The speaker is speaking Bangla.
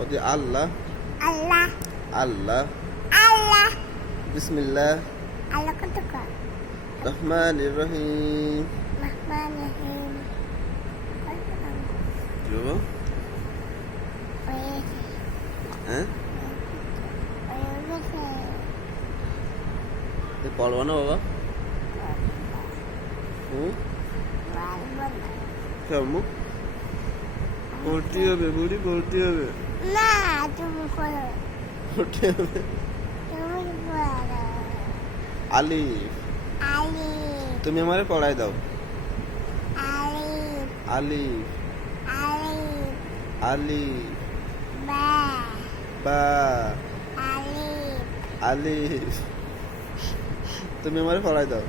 ওদি আল্লাহ আল্লাহ আল্লাহ আল্লাহ বিসমিল্লাহ আল্লাহ কত কর রহমানির রহিম রহমান রহিম কি বাবা হ্যাঁ পড়বো না বাবা কেমন পড়তে হবে বুড়ি পড়তে হবে না তুমি পড়ো পড়তে হবে তুমি পড়ো আলিফ আলিফ তুমি আমারে পড়াই দাও আলিফ আলিফ আলিফ আলিফ বা বা আলিফ আলিফ তুমি আমারে পড়াই দাও